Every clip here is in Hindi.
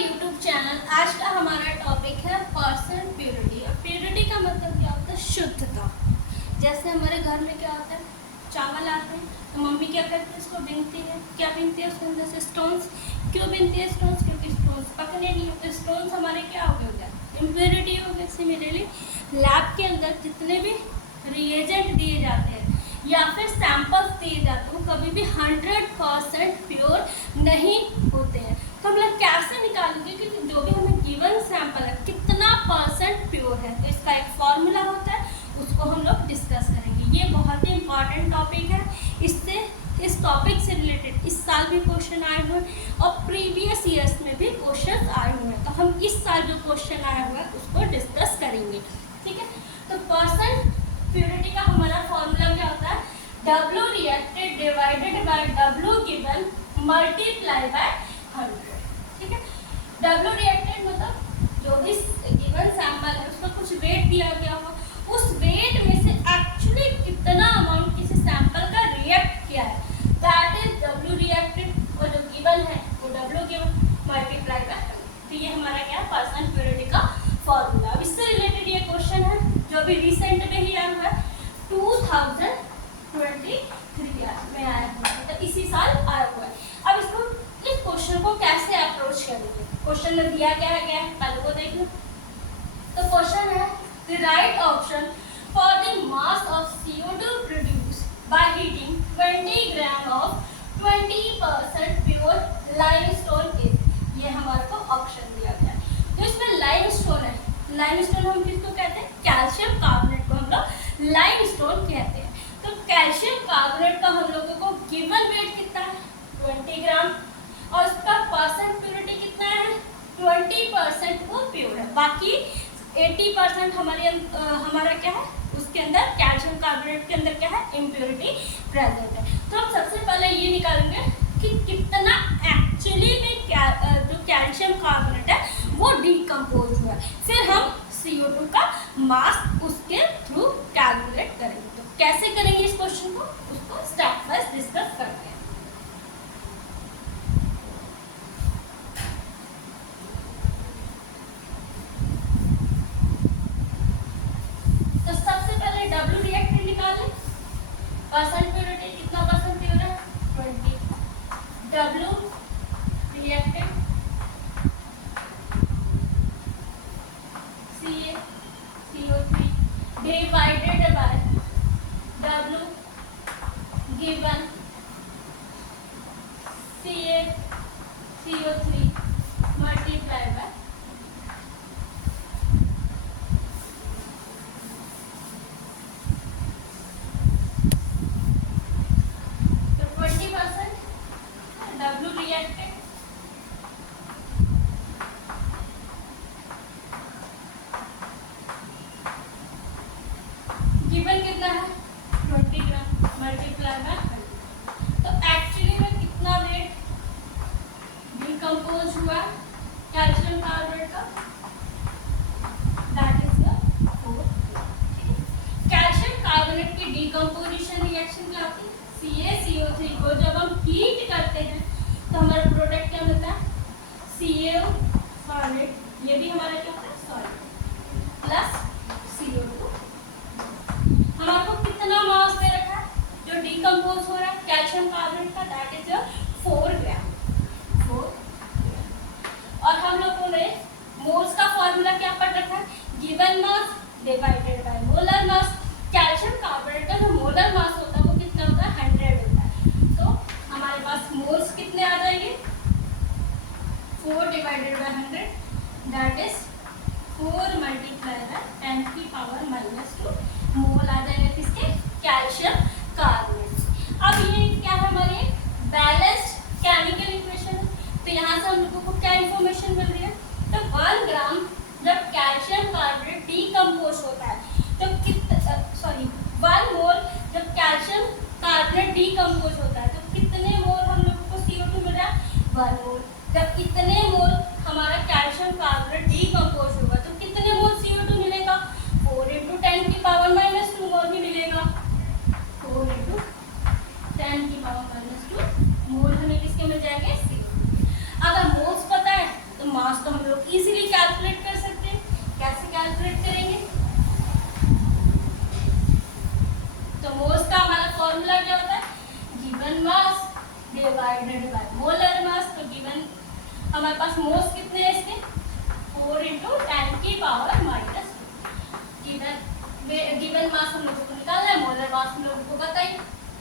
YouTube channel. आज का हमारा टॉपिक है पर्सन प्योरिटी। और प्योरिटी का मतलब क्या होता है? शुद्धता। जैसे हमारे घर में क्या होता है, चावल आते हैं तो मम्मी क्या करती है, इसको बीनती है। क्या बीनती है? उसके अंदर से स्टोन्स। क्यों बीनती है स्टोन्स? क्योंकि स्टोन्स पकने नहीं है, तो स्टोन्स हमारे क्या हो गए? इम्प्योरिटी हो गए। सिमिलरली लैब के अंदर जितने भी रिएजेंट दिए जाते हैं या फिर सैंपल्स दिए जाते हैं वो कभी भी 100% प्योर नहीं होते हैं। तो हम लोग कैसे निकालेंगे कि जो भी हमें गिवन सैंपल है कितना % प्योर है? तो इसका एक फॉर्मूला होता है, उसको हम लोग डिस्कस करेंगे। ये बहुत ही इंपॉर्टेंट टॉपिक है। इस टॉपिक से रिलेटेड इस साल भी क्वेश्चन आए हुए हैं और प्रीवियस ईयर्स में भी क्वेश्चन आए हुए हैं। तो हम इस साल जो क्वेश्चन आया हुआ है उसको डिस्कस करेंगे। ठीक है, तो पर्सन प्योरिटी का हमारा फॉर्मूला क्या होता है? W reacted divided by W given multiply by 100। ठीक है, W रिएक्टेड मतलब जो भी गिवन सैंपल है उसका कुछ वेट दिया गया हो, उस वेट में से एक्चुअली कितना अमाउंट किसी सैंपल का रिएक्ट किया है, दैट इज W रिएक्टेड। और जो गिवन है वो W गिवन मल्टीप्लाई बाय 100। तो ये हमारा क्या है? पर्सन प्योरिटी का फॉर्मूला। अब इससे रिलेटेड ये क्वेश्चन है जो अभी रिसेंट में ही आया हुआ है, 2023 में आया हुआ है, तो इसी साल आया हुआ है। अब इस क्वेश्चन को कैसे अप्रोच करेंगे? क्वेश्चन में दिया क्या है पहले को देख लो। तो क्वेश्चन है the right option for the mass of CO2 produce by heating 20 gram of 20% pure limestone is. ये हमारे को ऑप्शन दिया गया है। तो इसमें लाइमस्टोन है, लाइमस्टोन हम किसको कहते हैं? कैल्शियम कार्बोनेट को हम लोग लाइमस्टोन कहते हैं। तो कैल्शियम कार्बोनेट का हम लोगों को गिवन वेट कितना है? 20 ग्राम। और उसका परसेंट प्योरिटी कितना है? 20% वो प्योर है, बाकी 80% हमारा क्या है? उसके अंदर कैल्शियम कार्बोनेट के अंदर क्या है? इम्प्योरिटी प्रेजेंट है। तो हम सबसे पहले ये निकालेंगे कि कितना एक्चुअली में जो कैल्शियम कार्बोनेट है वो डिकम्पोज हुआ है। फिर हम CO2 का मास उसके थ्रू कैलकुलेट करेंगे। तो कैसे करेंगे इस क्वेश्चन को, उसको स्टेप वाइज डिस्कस करते हैं। तो सबसे पहले W रिएक्टेड निकालें। परसेंट प्योरिटी कितना परसेंट प्योर है? 20। W reacted CO3 divided by W given CO3 multiply by तो 20% W reacted गिवन कितना है? 20 ग्राम मल्टीप्लाई बाय 100। तो एक्चुअली में कितना वेट डिकम्पोज हुआ कैल्शियम कार्बोनेट का? That is 4। कैल्शियम कार्बोनेट की डिकम्पोजिशन रिएक्शन क्या होती है? CaCO3 को जब हम हीट करते हैं तो हमारा प्रोडक्ट क्या मिलता है? CaO solid. ये भी हमारा क्या होता है? Solid plus CO2। हमारे को कितना मास में रखा है जो डिकम्पोज हो रहा है कैल्शियम कार्बोनेट का? दैट इज 4 ग्राम। 4 ग्राम। और हम लोगों ने मोल्स का फॉर्मूला क्या पढ़ रखा है? Given mass divided by molar mass. Calcium carbonate का जो मोलर मास होता है वो कितना होता है? 100 होता है। तो हमारे पास मोल्स कितने आ जाएंगे? 4 divided by 100 that is 4 multiply by 10 की पावर -2 मोल आ जाएगा किसके? Calcium carbonate. अब ये क्या है? हमारी बैलेंस्ड केमिकल इक्वेशन है। तो यहाँ से हम लोगों को क्या इंफॉर्मेशन मिल रही है? तो 1 ग्राम जब कैल्शियम कार्बोनेट डिकम्पोज होता है तो 1 मोल जब कैल्शियम कार्बोनेट डिकम्पोज होता है तो कितने मोल हम लोगों को CO2 मिल रहा है? 1 मोल। जब इतने मोल हमारा कैल्शियम कार्बोनेट डिकम्पोज होगा तो कितने मोल CO2 मिलेगा? 4 × 10 की पावर -2 मोल भी मिलेगा। 4 डिवाइडेड बाय मोलर मास। तो गिवन हमारे पास मोल्स कितने हैं इसके 4 इंटू 10 की पावर माइनस 2। गिवन मास हम लोगों को निकालना है, मोलर मास हम लोगों को पता ही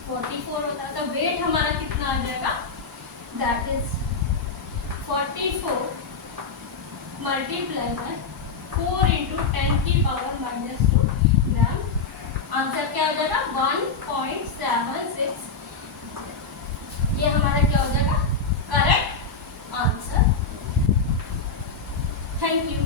44 होता है। तो वेट हमारा कितना आ जाएगा, that is 44 multiply by 4 into 10 की पावर माइनस 2 ग्राम। आंसर क्या हो जाएगा 1.76। ये हमारा क्या हो जाएगा करेक्ट आंसर। Thank you.